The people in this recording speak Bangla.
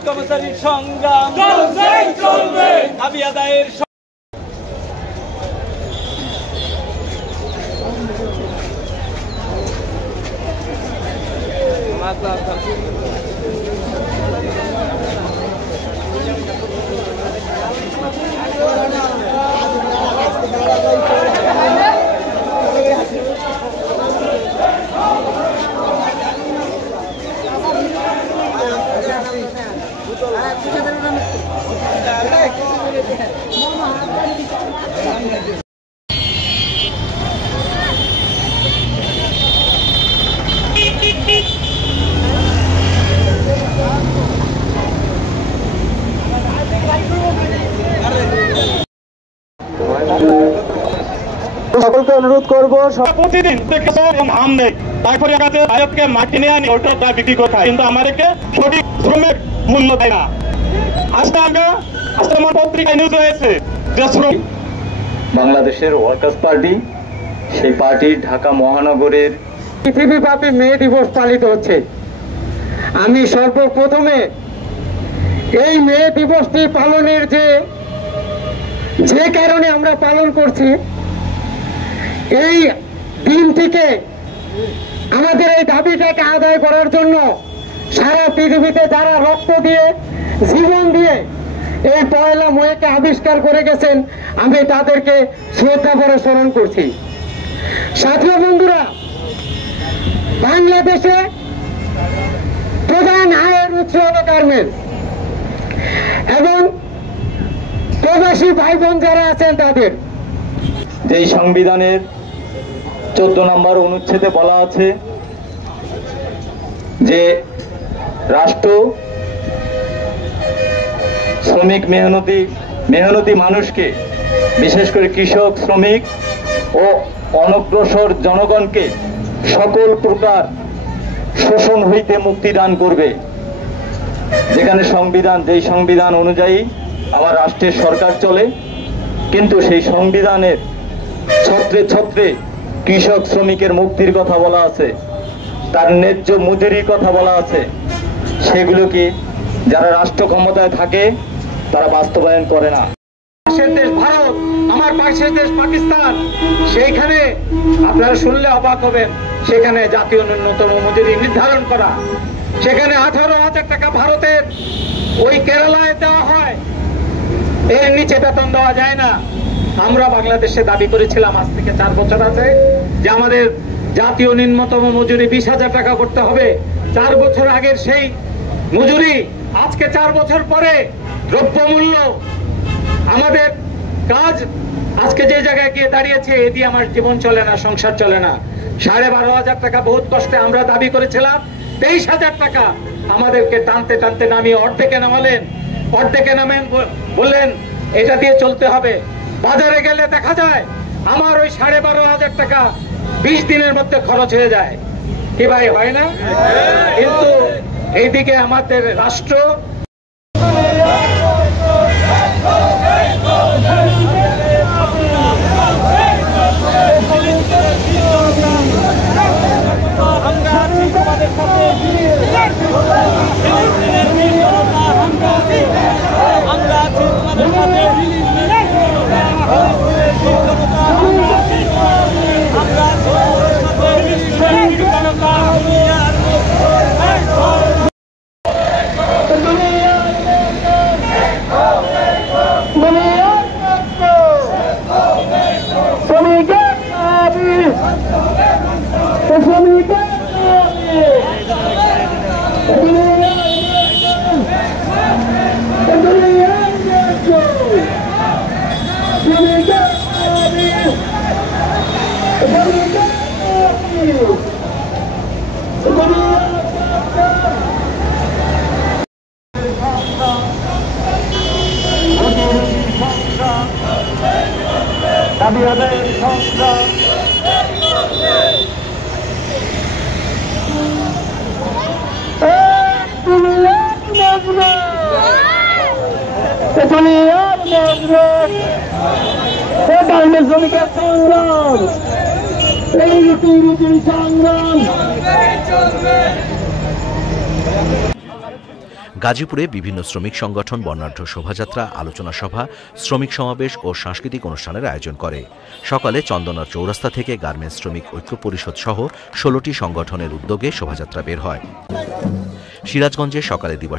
শ্রমিক কর্মচারীর সংগ্রাম চলবে, দাবি আদায়ের সকলকে অনুরোধ করবো প্রতিদিন আম নেই, তারপরে আয়োগকে মাটি নিয়ে আনি ওটা বিক্রি করে খায়, কিন্তু আমাদেরকে সঠিক শ্রমের মূল্য দেয় না। আজকে আমার পত্রিকায় নিউজ হয়েছে যে বাংলাদেশের ওয়ার্কার্স পার্টি, সেই পার্টি ঢাকা মহানগরের পৃথিবীব্যাপী মে দিবস পালিত হচ্ছে। আমি সর্বপ্রথমে এই মে দিবসটি পালনের যে কারণে আমরা পালন করছি, এই দিনটিকে আমাদের এই দাবিটাকে আদায় করার জন্য সারা পৃথিবীতে যারা রক্ত দিয়ে জীবন দিয়ে এই পয়লা মেকে আবিষ্কার করে গেছেন, আমি তাদেরকে শ্রদ্ধা ভরে স্মরণ করছি। সাথী বন্ধুরা, বাংলাদেশে প্রধান আয়ের উৎস হল গার্মেন্টস এবং প্রবাসী ভাই বোন যারা আছেন তাদের। যেই সংবিধানের 14 নম্বর অনুচ্ছেদে বলা আছে যে রাষ্ট্র শ্রমিক মেহনতি মানুষকে, বিশেষ করে কৃষক, শ্রমিক ও অনগ্রসর জনগণকে সকল প্রকার শোষণ হইতে মুক্তি দান করবে। যেখানে যেই সংবিধান অনুযায়ী আমার রাষ্ট্রের সরকার চলে, কিন্তু সেই সংবিধানের ছত্রে ছত্রে কৃষক শ্রমিকের মুক্তির কথা বলা আছে, তার ন্যায্য মজুরির কথা বলা আছে, সেগুলোকে যারা রাষ্ট্র ক্ষমতায় থাকে তারা বাস্তবায়ন করে না। পাশের দেশ ভারত, আমার পাশের দেশ পাকিস্তান, সেইখানে আপনারা শুনলে অবাক হবেন, সেখানে জাতীয় ন্যূনতম মজুরি নির্ধারণ করা, সেখানে 18,000 টাকা ভারতের ওই কেরালায় দেওয়া হয়, এর নিচে বেতন দেওয়া যায় না। আমরা বাংলাদেশে দাবি করেছিলাম আজ থেকে 4 বছর আছে যে আমাদের জাতীয় নিম্নতম মজুরি 20,000 টাকা করতে হবে। 4 বছর আগের সেই মজুরি আজকে 4 বছর পরে দ্রব্যমূল্য, আমাদের কাজ আজকে যে জায়গায় গিয়ে দাঁড়িয়েছে, এ দিয়ে আমার জীবন চলে না, সংসার চলে না। 12,500 টাকা বহুত কষ্টে আমরা দাবি করেছিলাম, 23,000 টাকা আমাদেরকে টানতে টানতে নামিয়ে অর্ধেকে নামেন, বললেন এটা দিয়ে চলতে হবে। বাজারে গেলে দেখা যায় আমার ওই 12,500 টাকা 20 দিনের মধ্যে খরচ হয়ে যায়। কি ভাই, হয় না? কিন্তু এইদিকে আমাদের রাষ্ট্র দাবি আদায়ের সংগ্রাম শ্রমিকের সংগ্রাম, এই রীতির সংগ্রাম। গাজীপুরে বিভিন্ন শ্রমিক সংগঠন বর্ণাঢ্য শোভাযাত্রা, আলোচনা সভা, শ্রমিক সমাবেশ ও সাংস্কৃতিক অনুষ্ঠানের আয়োজন করে। সকালে চন্দনার চৌরাস্তা থেকে গার্মেন্টস শ্রমিক ঐক্য পরিষদ সহ 16টি সংগঠনের উদ্যোগে শোভাযাত্রা বের হয়। সিরাজগঞ্জে সকালে দিবস